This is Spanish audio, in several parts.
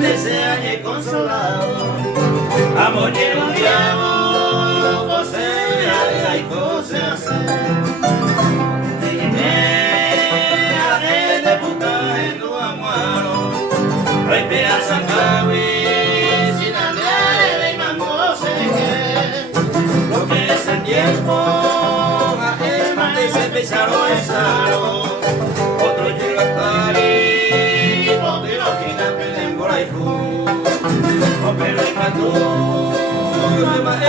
grande se halle consolado. Amor lleno de amor, cosea y cosas. Respira sacabi, sin andar de mamose, lo que es el tiempo, a él mate se pesaron esaro, otro llega a Cari, porque lo que la peden por ahí o pero el canto, no más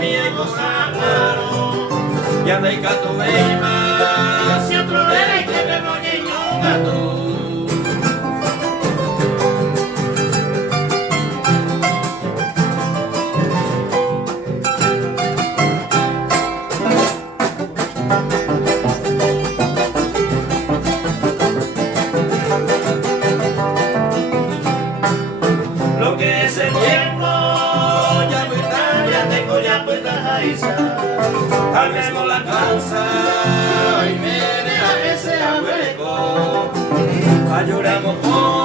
mía y cosa claro, ya no hay canto más, si otro le que me moñe un gato. Lo que es el tiempo, ya muy tarde, ya tengo ya puestas a tal vez no la causa, y me deja ese hueco, lloramos por